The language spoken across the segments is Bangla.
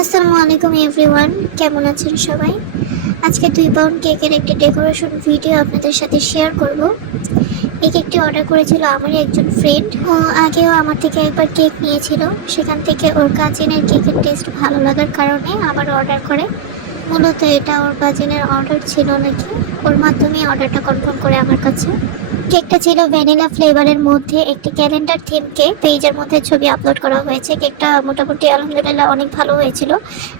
আসসালামু আলাইকুম এভরিওয়ান, কেমন আছেন সবাই? আজকে 2 পাউন্ড কেকের একটি ডেকোরেশন ভিডিও আপনাদের সাথে শেয়ার করব। এই কেকটি অর্ডার করেছিল আমারই একজন ফ্রেন্ড। ও আগেও আমার থেকে একবার কেক নিয়েছিল, সেখান থেকে ওর কাজিনের কেকের টেস্ট ভালো লাগার কারণে আবার অর্ডার করে। মূলত এটা ওর কাজিনের অর্ডার ছিল নাকি, ওর মাধ্যমে অর্ডারটা কনফার্ম করে আমার কাছে। কেকটা ছিল ভ্যানিলা ফ্লেভারের মধ্যে একটি ক্যালেন্ডার থিম কেক। পেজের মধ্যে ছবি আপলোড করা হয়েছে। কেকটা মোটামুটি আলহামদুলিল্লাহ অনেক ভালো হয়েছিল।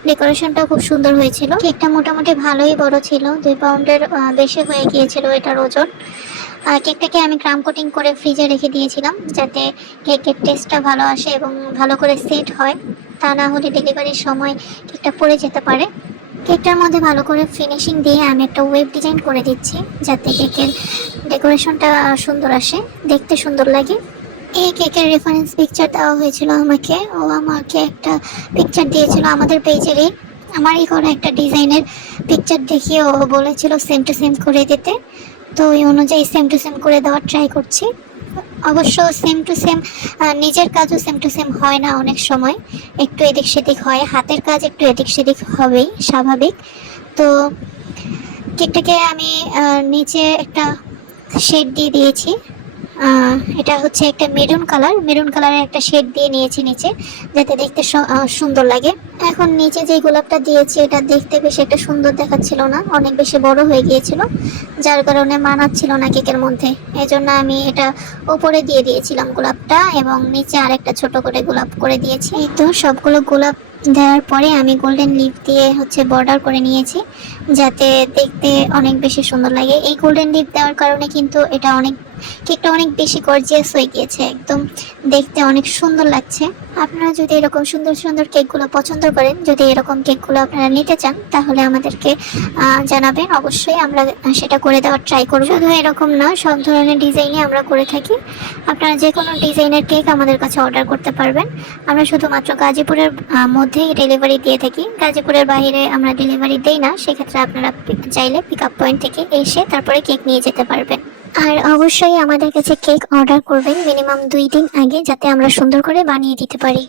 ডেকোরেশনটা খুব সুন্দর হয়েছিল। কেকটা মোটামুটি ভালোই বড় ছিল, 2 পাউন্ডের বেশি হয়ে গিয়েছিল এটার ওজন। কেকটাকে আমি ক্রাম কোটিং করে ফ্রিজে রেখে দিয়েছিলাম, যাতে কেকের টেস্টটা ভালো আসে এবং ভালো করে সেট হয়। তা না হলে ডেলিভারির সময় কেকটা পড়ে যেতে পারে। কেকটার মধ্যে ভালো করে ফিনিশিং দিয়ে আমি একটা ওয়েব ডিজাইন করে দিচ্ছি, যাতে কেকের ডেকোরেশনটা সুন্দর আসে, দেখতে সুন্দর লাগে। এই কেকের রেফারেন্স পিকচার দেওয়া হয়েছিল আমাকে। ও আমাকে একটা পিকচার দিয়েছিল আমাদের পেজেরই, আমারই করা একটা ডিজাইনের পিকচার দেখিয়ে ও বলেছিল সেম টু সেম করে দিতে। তো ওই অনুযায়ী সেম টু সেম করে দেওয়ার ট্রাই করছি। অবশ্য সেম টু সেম নিজের কাজও সেম টু সেম হয় না, অনেক সময় একটু এদিক সেদিক হয়। হাতের কাজ একটু এদিক সেদিক হবেই, স্বাভাবিক। তো কেকটাকে আমি নিচে একটা শেড দিয়ে দিয়েছি। এটা হচ্ছে একটা মেরুন কালারের একটা শেড দিয়ে নিয়েছি নিচে, যাতে দেখতে সুন্দর লাগে। এখন নিচে যে গোলাপটা দিয়েছি এটা দেখতে বেশি একটা সুন্দর দেখাচ্ছিল না, অনেক বেশি বড় হয়ে গিয়েছিল, যার কারণে মানাচ্ছিল না কেকের মধ্যে। এজন্য আমি এটা উপরে দিয়ে দিয়েছিলাম গোলাপটা, এবং নিচে আরেকটা ছোট করে গোলাপ করে দিয়েছি। এই তো সবগুলো গোলাপ দেওয়ার পরে আমি গোল্ডেন লিফ দিয়ে বর্ডার করে নিয়েছি, যাতে দেখতে অনেক বেশি সুন্দর লাগে। এই গোল্ডেন লিফ দেওয়ার কারণে কিন্তু কেকটা অনেক বেশি গর্জিয়াস হয়ে গিয়েছে, একদম দেখতে অনেক সুন্দর লাগছে। আপনারা যদি এরকম সুন্দর সুন্দর কেকগুলো পছন্দ করেন, যদি এরকম কেকগুলো আপনারা নিতে চান, তাহলে আমাদেরকে জানাবেন, অবশ্যই আমরা সেটা করে দেওয়ার ট্রাই করব। শুধু এরকম না, সব ধরনের ডিজাইনই আমরা করে থাকি। আপনারা যে কোনো ডিজাইনের কেক আমাদের কাছে অর্ডার করতে পারবেন। আমরা শুধুমাত্র গাজীপুরের মধ্যেই ডেলিভারি দিয়ে থাকি, গাজীপুরের বাইরে আমরা ডেলিভারি দেই না। সেক্ষেত্রে আপনারা চাইলে পিক আপ পয়েন্ট থেকে এসে তারপরে কেক নিয়ে যেতে পারবেন। আর অবশ্যই আমাদের কাছে কেক অর্ডার করবেন মিনিমাম 2 দিন আগে, যাতে আমরা সুন্দর করে বানিয়ে দিতে পারি।